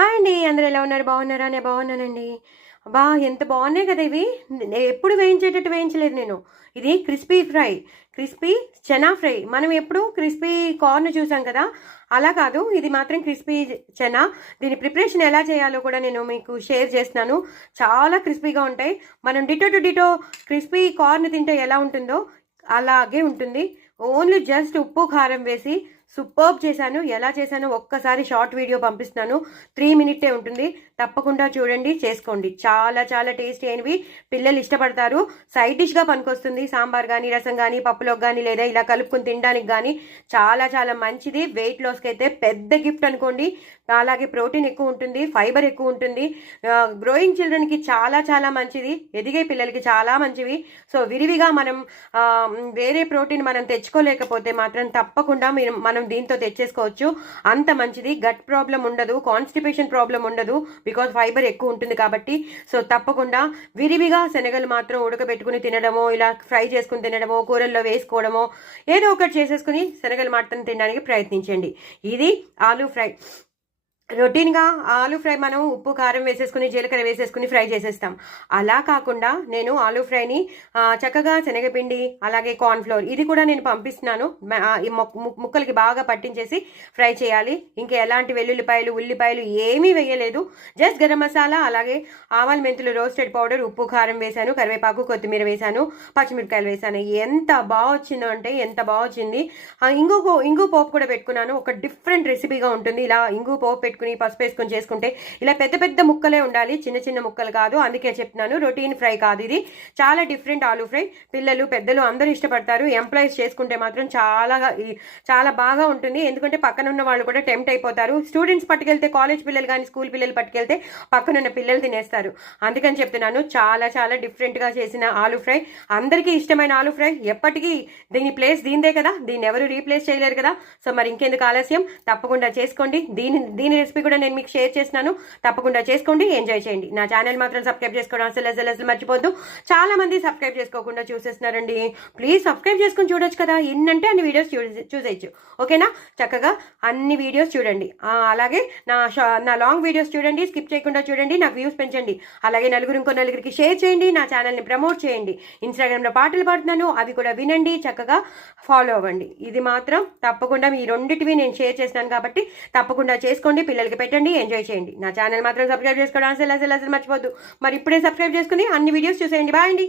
Hi అండి. అందరూ ఎలా ఉన్నారు? బాగున్నారా? నేను బాగున్నానండి. అబ్బా! ఎంత బాగున్నాయి కదా ఇవి. ఎప్పుడు వేయించేటట్టు వేయించలేదు నేను. ఇది crispy fry, crispy chana fry. మనం ఎప్పుడు క్రిస్పీ కార్న్ చూసాం కదా, అలా కాదు. ఇది మాత్రం క్రిస్పీ చనా. దీని ప్రిపరేషన్ ఎలా చేయాలో కూడా నేను మీకు షేర్ చేస్తున్నాను. చాలా క్రిస్పీగా ఉంటాయి. మనం ditto to ditto crispy corn తింటే ఎలా ఉంటుందో అలాగే ఉంటుంది. ఓన్లీ జస్ట్ ఉప్పు కారం వేసి సూపర్బ్ చేశాను. ఎలా చేశానో ఒక్కసారి షార్ట్ వీడియో పంపిస్తున్నాను. 3 మినిట్టే ఉంటుంది. తప్పకుండా చూడండి, చేసుకోండి. చాలా చాలా టేస్టీ అయినవి, పిల్లలు ఇష్టపడతారు. సైడ్ డిష్గా పనికొస్తుంది. సాంబార్ కానీ, రసం కానీ, పప్పులోకి కానీ, లేదా ఇలా కలుపుకొని తినడానికి కానీ చాలా చాలా మంచిది. వెయిట్ లాస్కి అయితే పెద్ద గిఫ్ట్ అనుకోండి. అలాగే ప్రోటీన్ ఎక్కువ ఉంటుంది, ఫైబర్ ఎక్కువ ఉంటుంది. గ్రోయింగ్ చిల్డ్రన్కి చాలా చాలా మంచిది, ఎదిగే పిల్లలకి చాలా మంచివి. సో విరివిగా మనం వేరే ప్రోటీన్ మనం తెచ్చుకోలేకపోతే మాత్రం తప్పకుండా మనం దీంతో తెచ్చేసుకోవచ్చు. అంత మంచిది. గట్ ప్రాబ్లం ఉండదు, కాన్స్టిపేషన్ ప్రాబ్లం ఉండదు, బికాజ్ ఫైబర్ ఎక్కువ ఉంటుంది కాబట్టి. సో తప్పకుండా విరివిగా శనగలు మాత్రం ఉడకబెట్టుకుని తినడమో, ఇలా ఫ్రై చేసుకుని తినడమో, కూరల్లో వేసుకోవడమో ఏదో ఒకటి చేసేసుకుని శనగలు మాత్రం తినడానికి ప్రయత్నించండి. ఇది ఆలూ ఫ్రై. రొటీన్గా ఆలూ ఫ్రై మనం ఉప్పు కారం వేసేసుకుని జీలకర్ర వేసేసుకుని ఫ్రై చేసేస్తాం. అలా కాకుండా నేను ఆలూ ఫ్రైని చక్కగా శనగపిండి అలాగే కార్న్ఫ్లోర్ ఇది కూడా నేను పంపిస్తున్నాను. ఈ ముక్కలకి బాగా పట్టించేసి ఫ్రై చేయాలి. ఇంకా ఎలాంటి వెల్లుల్లిపాయలు ఉల్లిపాయలు ఏమీ వేయలేదు. జస్ట్ గరం మసాలా, అలాగే ఆవాల మెంతులు రోస్టెడ్ పౌడర్, ఉప్పు కారం వేశాను, కరివేపాకు కొత్తిమీర వేశాను, పచ్చిమిరకాయలు వేశాను. ఎంత బాగా వచ్చిందో అంటే ఎంత బాగా వచ్చింది. ఇంగు పోపు కూడా పెట్టుకున్నాను. ఒక డిఫరెంట్ రెసిపీగా ఉంటుంది. ఇలా ఇంగు పోపు పెట్టుకుని పసుపు వేసుకొని చేసుకుంటే ఇలా పెద్ద పెద్ద ముక్కలే ఉండాలి, చిన్న చిన్న ముక్కలు కాదు. అందుకే చెప్తున్నాను, రొటీన్ ఫ్రై కాదు ఇది. చాలా డిఫరెంట్ ఆలూ ఫ్రై. పిల్లలు పెద్దలు అందరూ ఇష్టపడతారు. ఎంప్లాయీస్ చేసుకుంటే మాత్రం చాలా చాలా బాగా ఉంటుంది. ఎందుకంటే పక్కన ఉన్న వాళ్ళు కూడా టెంప్ట్ అయిపోతారు. స్టూడెంట్స్ పట్టుకెళ్తే, కాలేజ్ పిల్లలు కానీ స్కూల్ పిల్లలు పట్టుకెళ్తే పక్కనున్న పిల్లలు తినేస్తారు. అందుకని చెప్తున్నాను, చాలా చాలా డిఫరెంట్గా చేసిన ఆలూ ఫ్రై. అందరికీ ఇష్టమైన ఆలూ ఫ్రై. ఎప్పటికీ దీని ప్లేస్ దీనిదే కదా, దీన్ని ఎవరు రీప్లేస్ చేయలేరు కదా. సో మరి ఇంకెందుకు ఆలస్యం, తప్పకుండా చేసుకోండి. దీని రెసిపీ కూడా నేను మీకు షేర్ చేస్తున్నాను. తప్పకుండా చేసుకోండి, ఎంజాయ్ చేయండి. నా ఛానల్ మాత్రం సబ్స్క్రైబ్ చేసుకోవడం అసలు మర్చిపోద్దు. చాలా మంది సబ్స్క్రైబ్ చేసుకోకుండా చూసేస్తున్నారండి. ప్లీజ్ సబ్స్క్రైబ్ చేసుకుని చూడొచ్చు కదా. ఎన్నంటే అన్ని వీడియోస్ చూసేయచ్చు. ఓకేనా? చక్కగా అన్ని వీడియోస్ చూడండి. అలాగే నా లాంగ్ వీడియోస్ చూడండి, స్కిప్ చేయకుండా చూడండి. నాకు వ్యూస్ పెంచండి. అలాగే ఇంకో నలుగురికి షేర్ చేయండి. నా ఛానల్ని ప్రమోట్ చేయండి. ఇన్స్టాగ్రామ్లో పాటలు పాడుతున్నాను, అవి కూడా వినండి, చక్కగా ఫాలో అవ్వండి. ఇది మాత్రం తప్పకుండా మీ రెండింటివి నేను షేర్ చేస్తున్నాను కాబట్టి తప్పకుండా చేసుకోండి. పిల్లలకి పెట్టండి, ఎంజాయ్ చేయండి. నా ఛానల్ మాత్రం సబ్స్క్రైబ్ చేసుకోవడం అసలు మర్చిపోద్దు. మరి ఇప్పుడే సబ్స్క్రైబ్ చేసుకుని అన్ని వీడియోస్ చూసేయండి. బాయ్ అండి.